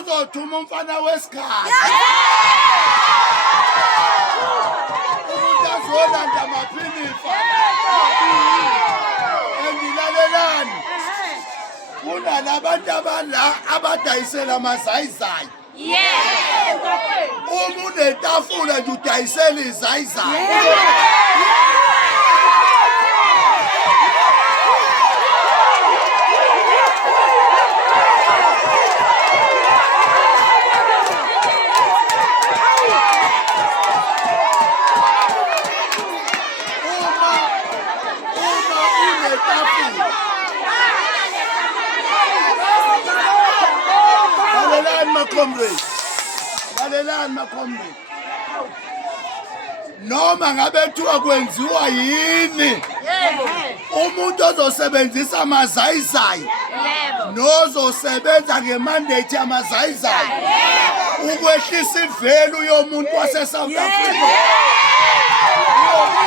uzothuma umfana wesikhathi umuntu azolanda amaphilifa engilalelani kunalabantu abala abadayisela amazayizayi uma unetafula nje udayisela izayizayi Lalelani makhombe noma ngabe kuthiwa kwenziwa yini umuntu ozosebenzisa amazayizayi nozosebenza ngemandate yamazayizayi ukwehlisa ivelu yomuntu wase-South Africa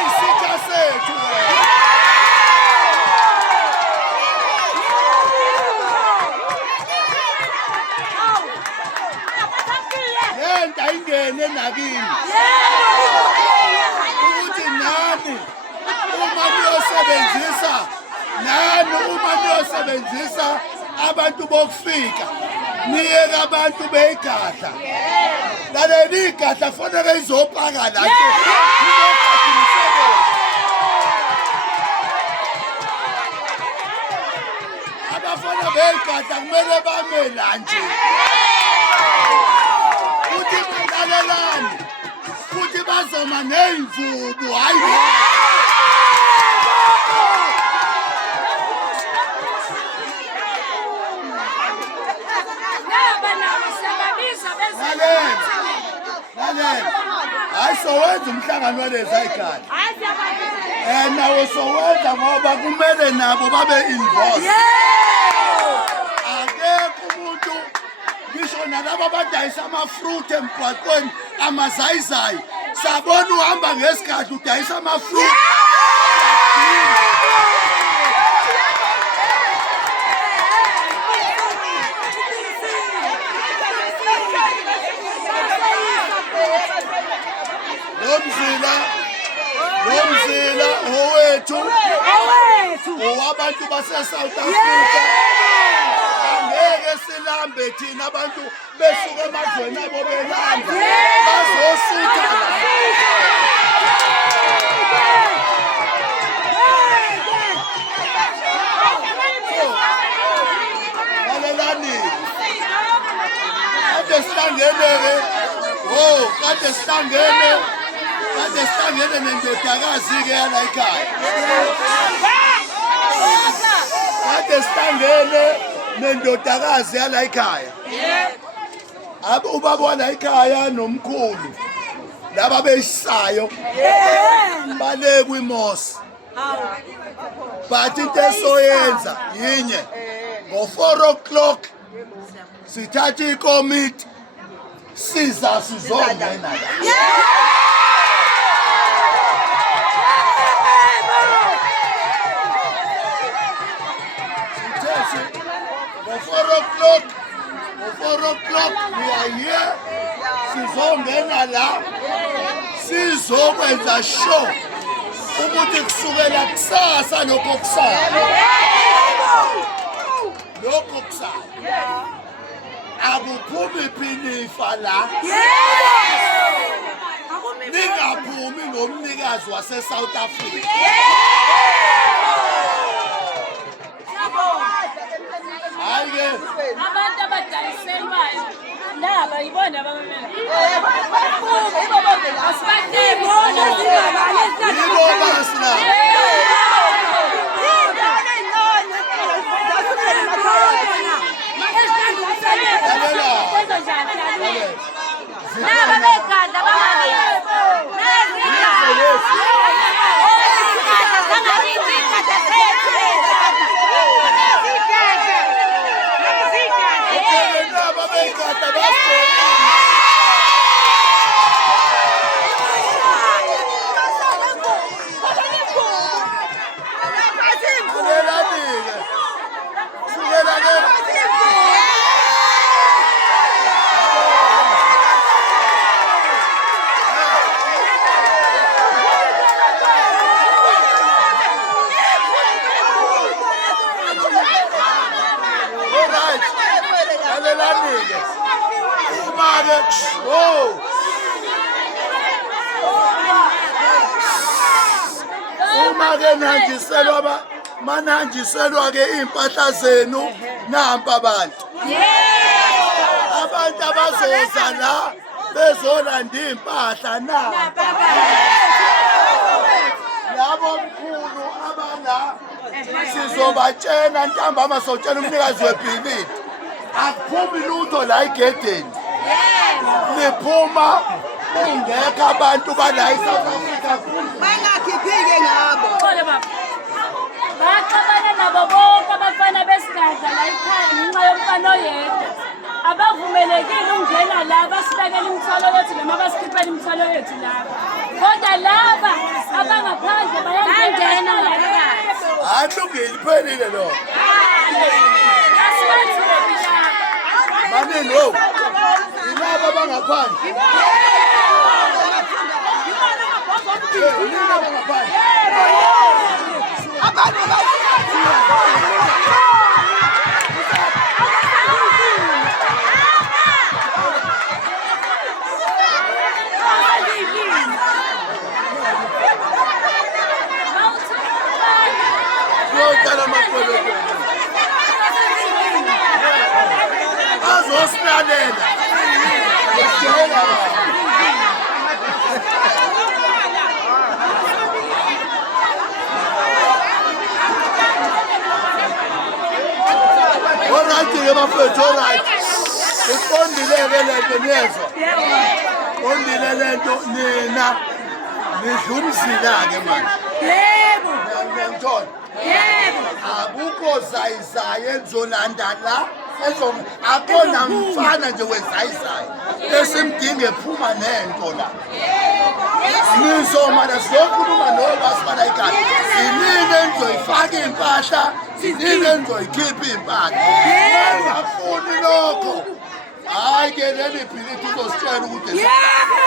isitha sethu ayingene nakini ukuthi nani uma niyosebenzisa abantu bokufika niyeke abantu beyigadla laleli igadla fanele izopaka la abafana beyigadla kumele bame la nje futhi bazoma ney'mvubu hayi lalela hayi sowenza umhlangano walezi ayikhali nawo sowenza ngoba kumele nabo babe involved akekho umuntu ngisho nalabo abadayisa amafruit emgwaqweni amazayizayi sabona uhamba ngesikhathi udayisa amafruit lo mzila owethu owabantu base-South Africa angeke silambe thina abantu besuke emazweni abo belanda bazosutha lalelani kade sihlangene nendodakazi-ke yala ekhaya kade sihlangene nendodakazi yala ekhaya ubaba wala ekhaya nomkhulu laba beyishayo bale kwimosi but into esoyenza yinye ngo-4 o'clock sithatha ikomiti siza sizongena Ngo-4 o'clock we are here sizongena la sizokwenza show ukuthi kusukela kusasa lokho kusasa akuphumi phinifa la ningaphumi ngomnikazi wase-South Africa hayi-ke abantu abadayiselwayo laba yibona abamemela Lalalani-ke uma-ke uma-ke mananjiselwa-ke iy'mpahla zenu nampa abantu abantu abazoza la bezolanda iy'mpahla nampa labo mkhulu abala sizobatshena ntambama sotshela umnikazi webhilidi akuphumi lutho la egedeni niphuma kungekho abantu bala eSouth Africa Bangakhiphi-ke ngabo. Baxabana nabo bonke abafana besigadla la ekhaya ngenxa yomfana oyedwa. Abavumelekile ukungena la basibekela imithwalo yethu noma basikhiphela imithwalo yethu lapha. Kodwa laba abangaphandle bayangena la. alungile iphelile lo manini wo ilaba abangaphandle azosilalela Alright-ke bafethu, alright. Iqondile-ke lento niyezwa. Iqondile lento nina nidla umzila-ke manje. Yebo. Ngiyangithola. Yebo. Akukho zayizayi elizolanda la akona mfana nje wezayizayi esimdinga ephuma nento la nizomana sizokhuluma nobasibala ekhaya inini enizoyifaka iy'mpahla inini enizoyikhipha iy'mpahla nangafuni lokho hhayi-ke leli bhilidi uzositshela ukuthi Yebo.